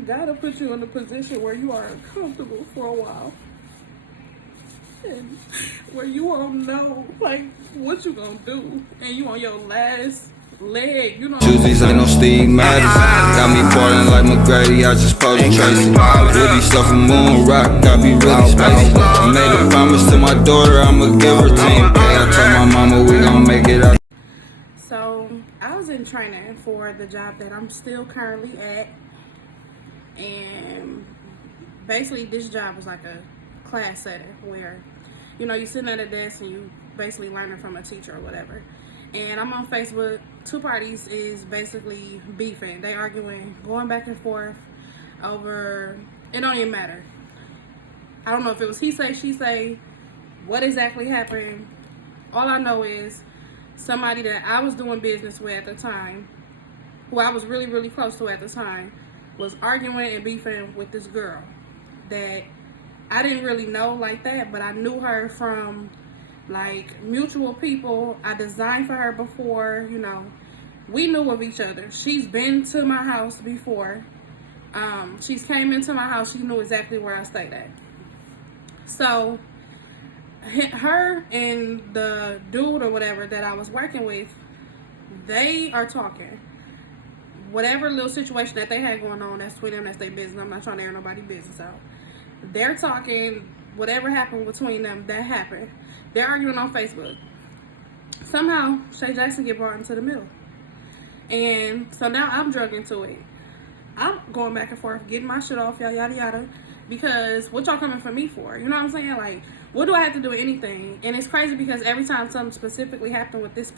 gotta put you in a position where you are comfortable for a while. And where you won't know, like, what you gonna do. And you on your last leg, you know. Tuesdays ain't no Steve Madden. Got me partying like McGrady, I just posed Tracy. Really stuff a moon rock, got me really spicy. I made a promise to my daughter, I'ma give her 10K. I told my mama we gon' make it out. So I was in training for the job that I'm still currently at, and basically this job was like a class setting where, you know, you sitting at a desk and you basically learning from a teacher or whatever. And I'm on Facebook. Two parties is basically beefing. They arguing, going back and forth over, it don't even matter. I don't know if it was he say, she say, what exactly happened. All I know is somebody that I was doing business with at the time, who I was really, really close to at the time, was arguing and beefing with this girl that I didn't really know like that, but I knew her from like mutual people. I designed for her before, you know. We knew of each other. She's been to my house before. She's came into my house. She knew exactly where I stayed at. So her and the dude or whatever that I was working with, they are talking. Whatever little situation that they had going on, that's between them, that's their business. I'm not trying to air nobody's business out. They're talking, whatever happened between them, that happened. They're arguing on Facebook. Somehow, Shay Jackson get brought into the middle. And so now I'm drug into it. I'm going back and forth, getting my shit off, yada, yada, yada. Because what y'all coming for me for? You know what I'm saying? Like, what do I have to do with anything? And it's crazy because every time something specifically happened with this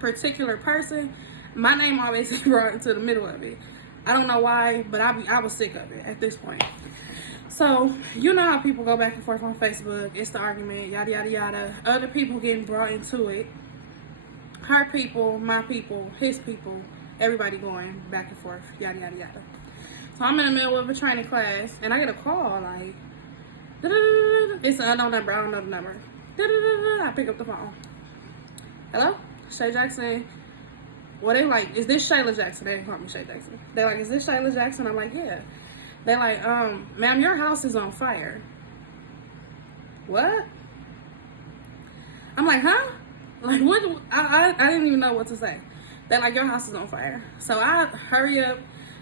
particular person, my name always is brought into the middle of it. I don't know why, but I was sick of it at this point. So, you know how people go back and forth on Facebook. It's the argument, yada, yada, yada. Other people getting brought into it. Her people, my people, his people. Everybody going back and forth, yada, yada, yada. So, I'm in the middle of a training class, and I get a call, like, it's an unknown number. I don't know the number. I pick up the phone. Hello? Shay Jackson. Well, they like, is this Shayla Jackson? They didn't call me Shay Jackson. They're like, is this Shayla Jackson? I'm like, yeah. They're like, ma'am, your house is on fire. What? I'm like, huh? Like, what? I didn't even know what to say. They're like, your house is on fire. So I hurry up,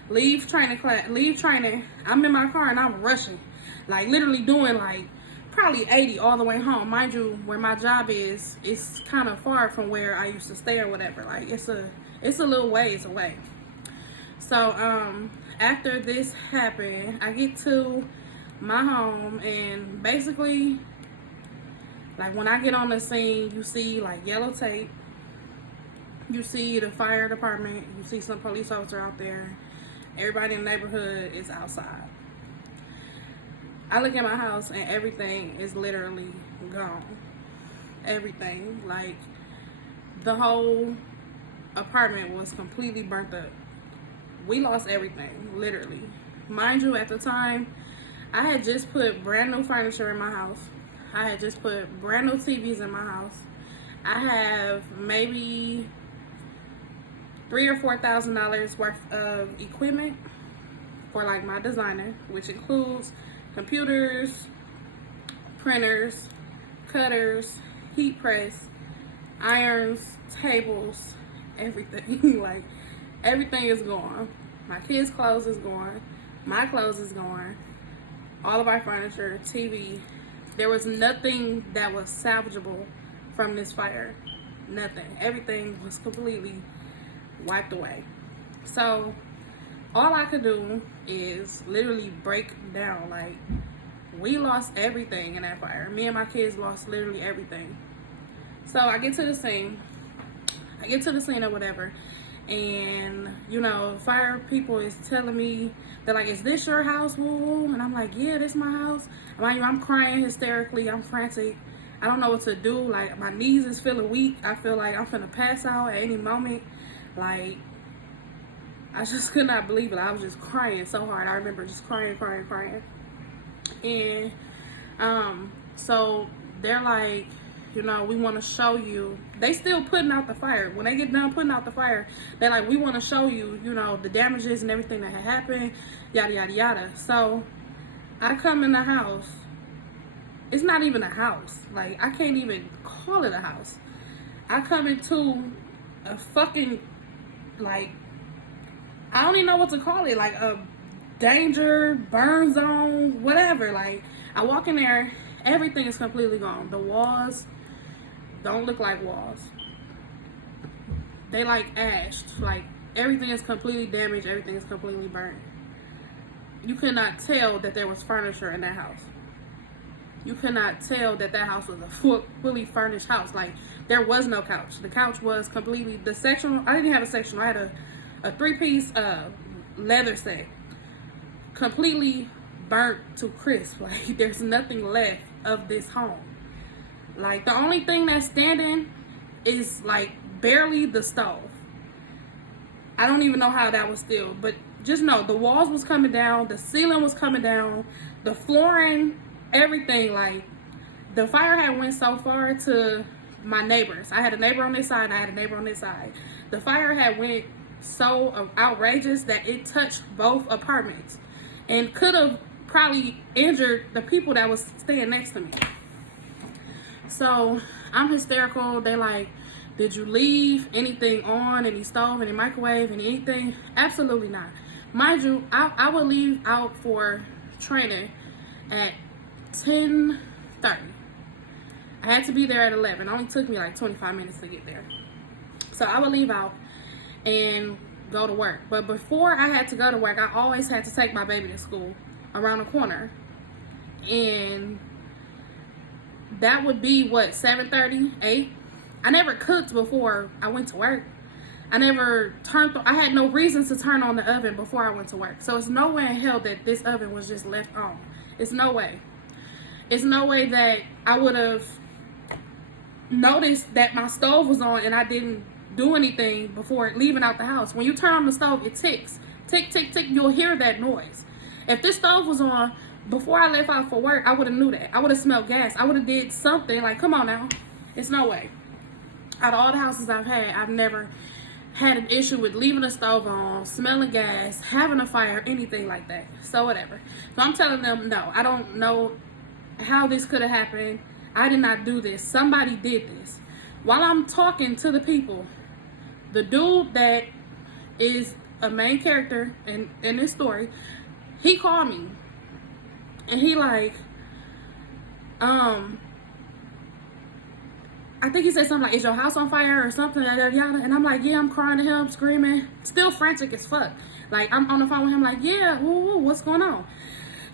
leave training class, leave training. I'm in my car and I'm rushing. Like, literally doing like probably 80 all the way home. Mind you, where my job is, it's kind of far from where I used to stay or whatever. Like, it's a little ways away. So, after this happened, I get to my home, and basically, like, when I get on the scene, you see like yellow tape, you see the fire department, you see some police officer out there, everybody in the neighborhood is outside. I look at my house and everything is literally gone. Everything, like, the whole apartment was completely burnt up. We lost everything, literally. Mind you, at the time, I had just put brand new furniture in my house. I had just put brand new TVs in my house. I have maybe $3,000 or $4,000 worth of equipment for like my designer, which includes computers, printers, cutters, heat press, irons, tables, everything. Like, everything is gone. My kids' clothes is gone. My clothes is gone. All of our furniture, TV. There was nothing that was salvageable from this fire. Nothing. Everything was completely wiped away. So, all I could do is literally break down. Like, we lost everything in that fire. Me and my kids lost literally everything. So, I get to the scene or whatever. And, you know, fire people is telling me, they're like, is this your house, woo? And I'm like, yeah, this my house. Mind you, I'm crying hysterically. I'm frantic. I don't know what to do. Like, my knees is feeling weak. I feel like I'm finna pass out at any moment. Like, I just could not believe it. I was just crying so hard. I remember just crying. And, so they're like, you know, we want to show you. They still putting out the fire. When they get done putting out the fire, they're like, we want to show you, you know, the damages and everything that had happened, yada, yada, yada. So I come in the house. It's not even a house. Like, I can't even call it a house. I come into a fucking, like, I don't even know what to call it. Like, a danger, burn zone, whatever. Like, I walk in there, everything is completely gone. The walls don't look like walls. They like ashed. Like, everything is completely damaged. Everything is completely burned. You could not tell that there was furniture in that house. You could not tell that that house was a fully furnished house. Like, there was no couch. The couch was completely, the sectional, I didn't have a sectional. I had a 3-piece leather set. Completely burnt to crisp. Like, there's nothing left of this home. Like, the only thing that's standing is, like, barely the stove. I don't even know how that was still, but just know the walls was coming down, the ceiling was coming down, the flooring, everything. Like, the fire had went so far to my neighbors. I had a neighbor on this side, I had a neighbor on this side. The fire had went so outrageous that it touched both apartments and could have probably injured the people that was staying next to me. So I'm hysterical. They like, did you leave anything on, any stove, any microwave, anything? Absolutely not. Mind you, I would leave out for training at 10:30. I had to be there at 11. It only took me like 25 minutes to get there. So I would leave out and go to work. But before I had to go to work, I always had to take my baby to school around the corner. And that would be, what, 7:30, 8? I never cooked before I went to work. I never I had no reason to turn on the oven before I went to work. So it's no way in hell that this oven was just left on. It's no way. It's no way that I would have noticed that my stove was on and I didn't do anything before leaving out the house. When you turn on the stove, it ticks. Tick, tick, tick. You'll hear that noise. If this stove was on before I left out for work, I would have knew that. I would have smelled gas. I would have did something. Like, come on now. It's no way. Out of all the houses I've had, I've never had an issue with leaving the stove on, smelling gas, having a fire, anything like that. So whatever. So I'm telling them, no, I don't know how this could have happened. I did not do this. Somebody did this. While I'm talking to the people, the dude that is a main character in this story, he called me. And he like, I think he said something like, is your house on fire or something, yada, yada, yada. And I'm like, yeah, I'm crying to him, screaming, still frantic as fuck. Like, I'm on the phone with him like, yeah, woo, what's going on?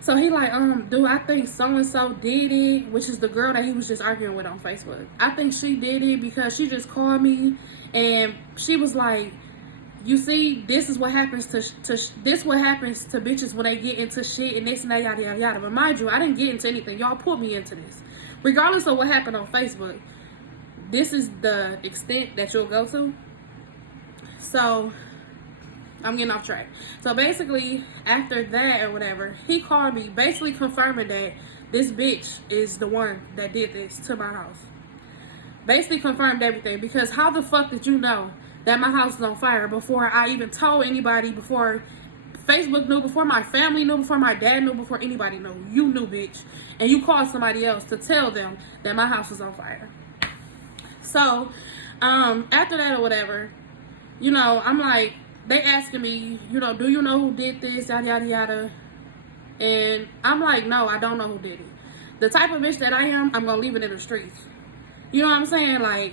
So he like, dude, I think so-and-so did it, which is the girl that he was just arguing with on Facebook. I think she did it because she just called me and she was like, you see, this is what happens to bitches when they get into shit and this and that, yada, yada, yada. But mind you, I didn't get into anything. Y'all put me into this. Regardless of what happened on Facebook, this is the extent that you'll go to. So I'm getting off track. So basically, after that or whatever, he called me basically confirming that this bitch is the one that did this to my house. Basically confirmed everything, because how the fuck did you know that my house was on fire before I even told anybody, before Facebook knew, before my family knew, before my dad knew, before anybody knew? You knew, bitch. And you called somebody else to tell them that my house was on fire. So, after that or whatever, you know, I'm like, they asking me, you know, do you know who did this, yada, yada, yada. And I'm like, no, I don't know who did it. The type of bitch that I am, I'm going to leave it in the streets. You know what I'm saying? Like,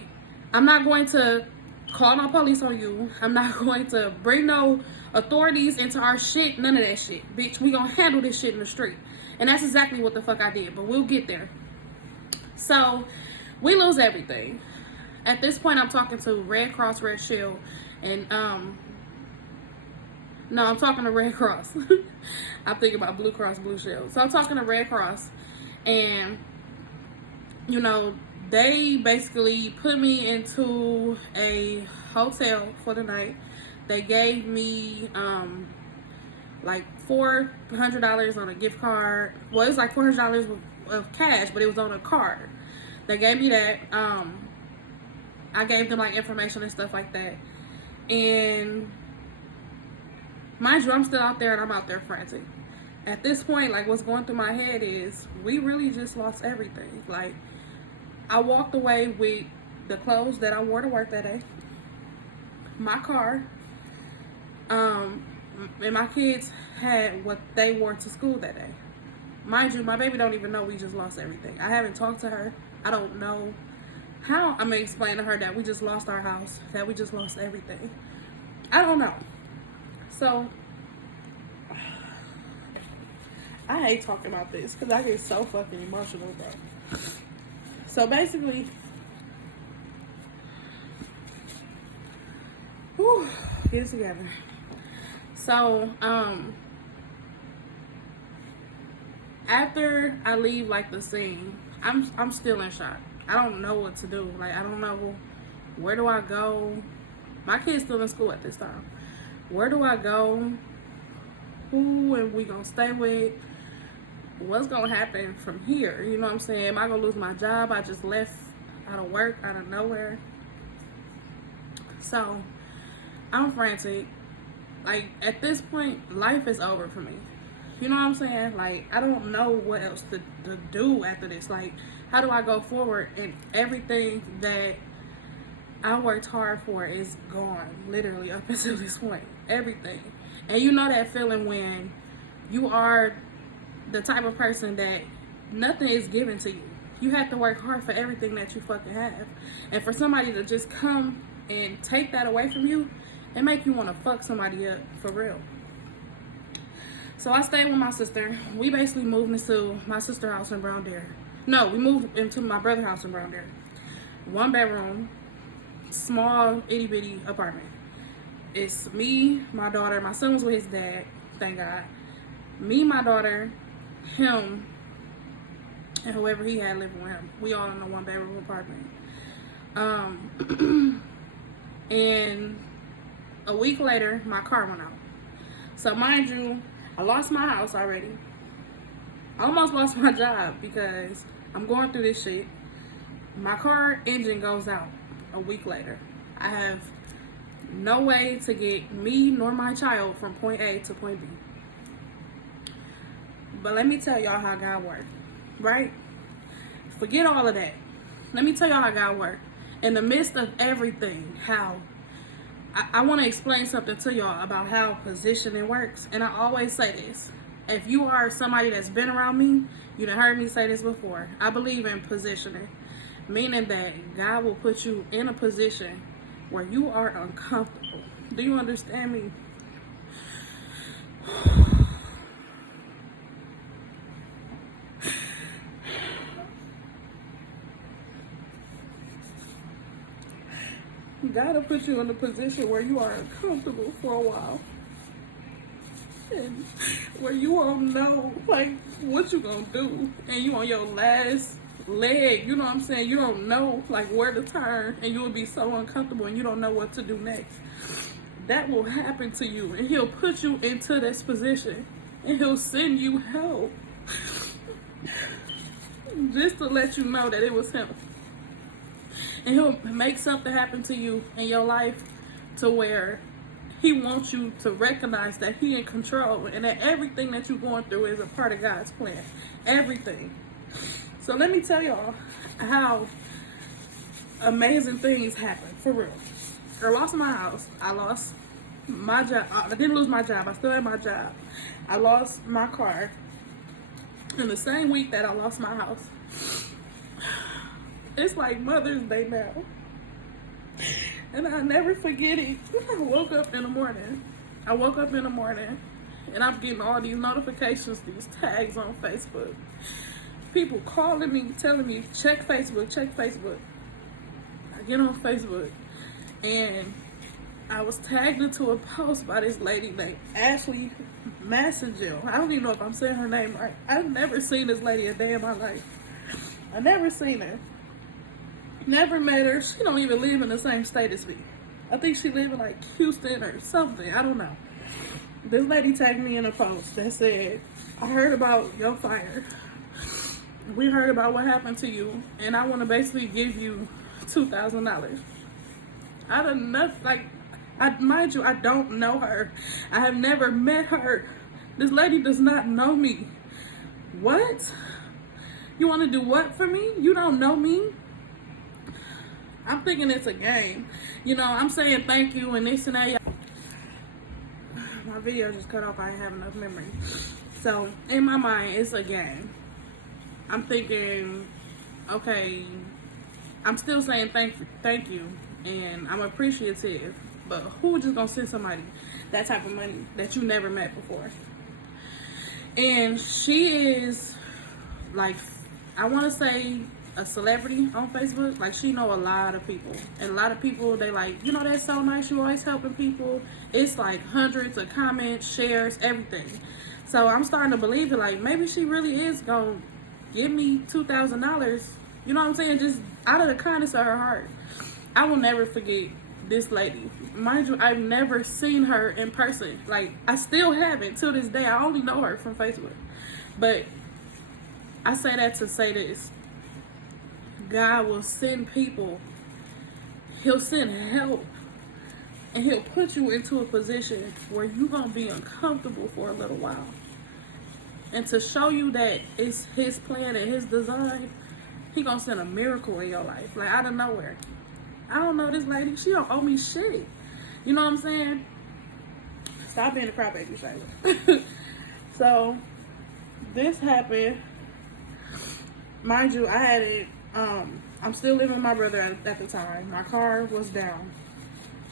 I'm not going to call no police on you. I'm not going to bring no authorities into our shit. None of that shit. Bitch, we going to handle this shit in the street. And that's exactly what the fuck I did. But we'll get there. So, we lose everything. At this point, I'm talking to Red Cross, Red Shield, and, no, I'm talking to Red Cross. I'm thinking about Blue Cross, Blue Shield. So I'm talking to Red Cross, and, you know, they basically put me into a hotel for the night. They gave me, like $400 on a gift card. Well, it was like $400 of cash, but it was on a card. They gave me that. I gave them like information and stuff like that. And mind you, I'm still out there and I'm out there frantic. At this point, like what's going through my head is we really just lost everything. Like I walked away with the clothes that I wore to work that day, my car, and my kids had what they wore to school that day. Mind you, my baby don't even know we just lost everything. I haven't talked to her. I don't know how I'm gonna explain to her that we just lost our house, that we just lost everything. I don't know. So I hate talking about this because I get so fucking emotional, bro. So basically, whew, get it together. So, after I leave like the scene, I'm still in shock. I don't know what to do. Like I don't know where do I go. My kid's still in school at this time. Where do I go? Who am we gonna stay with? What's gonna happen from here? You know what I'm saying? Am I gonna lose my job? I just left out of work, out of nowhere. So I'm frantic. Like at this point, life is over for me. You know what I'm saying? Like I don't know what else to do after this. Like how do I go forward? And everything that I worked hard for is gone, literally up until this point. Everything. And you know that feeling when you are the type of person that nothing is given to you. You have to work hard for everything that you fucking have. And for somebody to just come and take that away from you, it make you want to fuck somebody up for real. So I stayed with my sister. We basically moved into my sister's house in Brown Deer. No, we moved into my brother's house in Brown Deer. 1 bedroom, small itty bitty apartment. It's me, my daughter. My son was with his dad, thank God. Me, my daughter, him, and whoever he had living with him. We all in a 1 bedroom apartment. And a week later, my car went out. So mind you, I lost my house already. I almost lost my job because I'm going through this shit. My car engine goes out a week later. I have no way to get me nor my child from point A to point B. But let me tell y'all how God worked, right? Forget all of that. Let me tell y'all how God worked. In the midst of everything, how I want to explain something to y'all about how positioning works. And I always say this. If you are somebody that's been around me, you done heard me say this before. I believe in positioning. Meaning that God will put you in a position where you are uncomfortable. Do you understand me? God will put you in a position where you are uncomfortable for a while. And where you won't know, like, what you gonna do. And you on your last leg, you know what I'm saying? You don't know, like, where to turn. And you'll be so uncomfortable and you don't know what to do next. That will happen to you. And he'll put you into this position. And he'll send you help. Just to let you know that it was him. And he'll make something happen to you in your life to where he wants you to recognize that he in control and that everything that you're going through is a part of God's plan. Everything. So let me tell y'all how amazing things happen, for real. I lost my house. I lost my job. I didn't lose my job. I still had my job. I lost my car. In the same week that I lost my house. It's like Mother's Day now. And I'll never forget it. I woke up in the morning and I'm getting all these notifications, these tags on Facebook. People calling me, telling me, check Facebook. I get on Facebook and I was tagged into a post by this lady named Ashley Massengill. I don't even know if I'm saying her name right. I've never seen this lady a day in my life. I never seen her. Never met her. She don't even live in the same state as me. I think she live in like Houston or something. I don't know. This lady tagged me in a post that said, I heard about your fire. we heard about what happened to you, and I want to basically give you $2,000. I don't know, like, mind you, I don't know her. I have never met her. This lady does not know me. What? You want to do what for me? You don't know me? I'm thinking it's a game. You know, I'm saying thank you and this and that. My video just cut off. I didn't have enough memory. So, in my mind, it's a game. I'm thinking, okay, I'm still saying thank you, and I'm appreciative. But who just gonna send somebody that type of money that you never met before? And she is, like, I want to say a celebrity on Facebook. Like, she know a lot of people, and a lot of people, they like, you know, that's so nice, you always helping people. It's like hundreds of comments, shares, everything. So I'm starting to believe it, like, maybe she really is gonna give me $2,000, you know what I'm saying, just out of the kindness of her heart. I will never forget this lady. Mind you, I've never seen her in person. Like, I still haven't to this day. I only know her from Facebook. But I say that to say this. God will send people. He'll send help. And he'll put you into a position where you're going to be uncomfortable for a little while. And to show you that it's his plan and his design, he going to send a miracle in your life. Like, out of nowhere. I don't know this lady. She don't owe me shit. You know what I'm saying? Stop being a crybaby, Shayla. So, this happened. Mind you, I had it, I'm still living with my brother at the time. My car was down.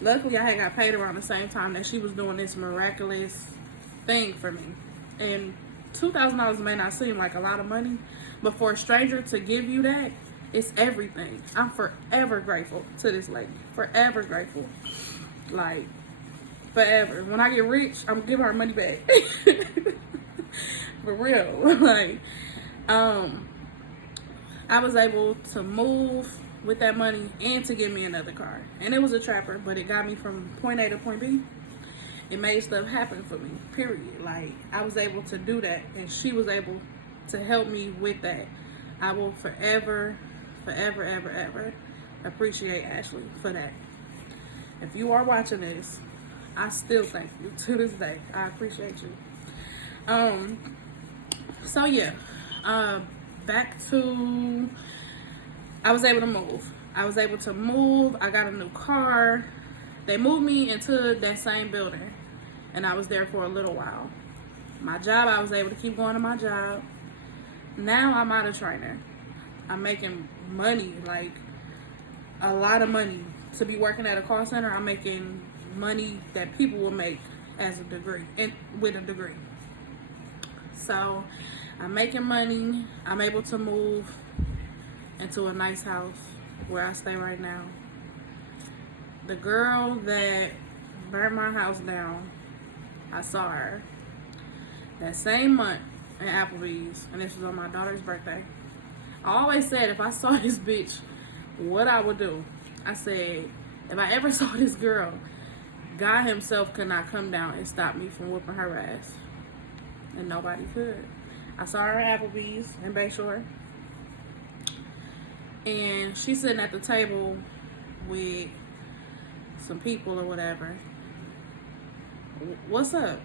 Luckily, I had got paid around the same time that she was doing this miraculous thing for me. And $2,000 may not seem like a lot of money, but for a stranger to give you that, it's everything. I'm forever grateful to this lady. Forever grateful. Like, forever. When I get rich, I'm gonna give her money back. For real. Like, I was able to move with that money and to get me another car. And it was a trapper, but it got me from point A to point B. It made stuff happen for me, period. Like, I was able to do that, and she was able to help me with that. I will forever, ever appreciate Ashley for that. If you are watching this, I still thank you to this day. I appreciate you. So yeah, back to, I was able to move. I got a new car. They moved me into that same building, and I was there for a little while. My job, I was able to keep going to my job. Now I'm out of trainer. I'm making money, like a lot of money. To be working at a call center, I'm making money that people will make as a degree, and with a degree. So I'm making money. I'm able to move into a nice house where I stay right now. The girl that burned my house down, I saw her that same month in Applebee's, and this was on my daughter's birthday. I always said if I saw this bitch, what I would do. I said, if I ever saw this girl, God himself could not come down and stop me from whooping her ass. And nobody could. I saw her at Applebee's in Bayshore. And she's sitting at the table with some people or whatever. What's up?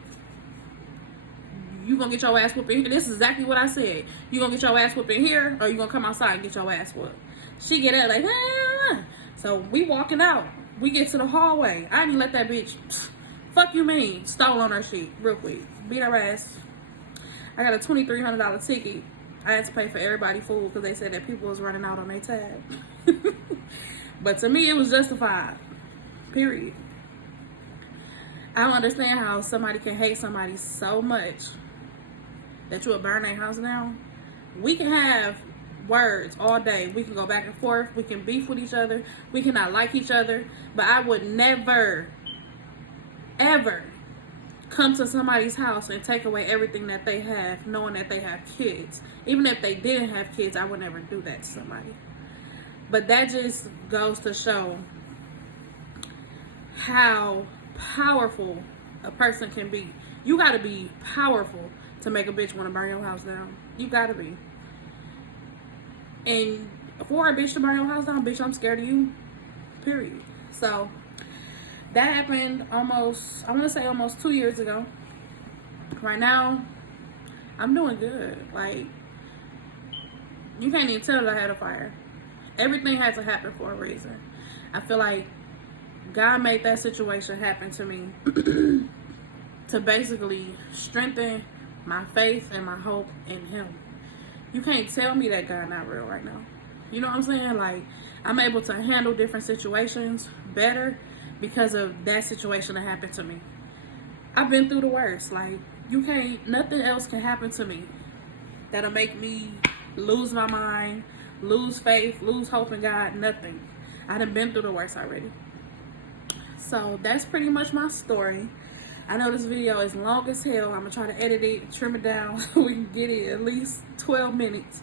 You gonna get your ass whooped in here? This is exactly what I said. You gonna get your ass whooped in here, or you gonna come outside and get your ass whooped? She get up like, ah. So we walking out. We get to the hallway. I didn't let that bitch, fuck you mean, stole on her shit real quick. Beat her ass. I got a $2,300 ticket. I had to pay for everybody's food because they said that people was running out on their tab. But to me, it was justified. Period. I don't understand how somebody can hate somebody so much that you would burn their house down. We can have words all day. We can go back and forth. We can beef with each other. We cannot like each other. But I would never, ever come to somebody's house and take away everything that they have, knowing that they have kids. Even if they didn't have kids, I would never do that to somebody. But that just goes to show how powerful a person can be. You gotta be powerful to make a bitch want to burn your house down. You gotta be. And for a bitch to burn your house down, bitch, I'm scared of you. Period. So that happened almost, I want to say almost 2 years ago. Right now, I'm doing good. Like, you can't even tell that I had a fire. Everything had to happen for a reason. I feel like God made that situation happen to me to basically strengthen my faith and my hope in Him. You can't tell me that God not real right now. You know what I'm saying? Like, I'm able to handle different situations better because of that situation that happened to me. I've been through the worst. Like, nothing else can happen to me that'll make me lose my mind, lose faith, lose hope in God. Nothing. I done been through the worst already. So that's pretty much my story. I know this video is long as hell. I'm gonna try to edit it, trim it down so we can get it at least 12 minutes.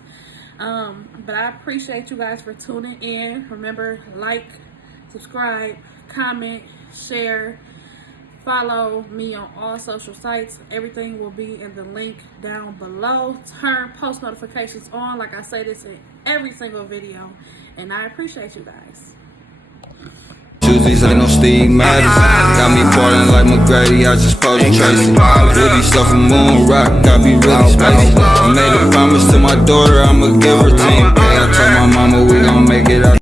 But I appreciate you guys for tuning in. Remember, like, subscribe, comment, share, follow me on all social sites. Everything will be in the link down below. Turn post notifications on, like I say this in every single video. And I appreciate you guys. Tuesdays ain't no Steve Madden. Got me partying like McGrady, I just posed Tracy. Woody stuff a moon rock, got me really spicy. I made a promise to my daughter, I'ma give her 10K. I told my mama we gon' make it out.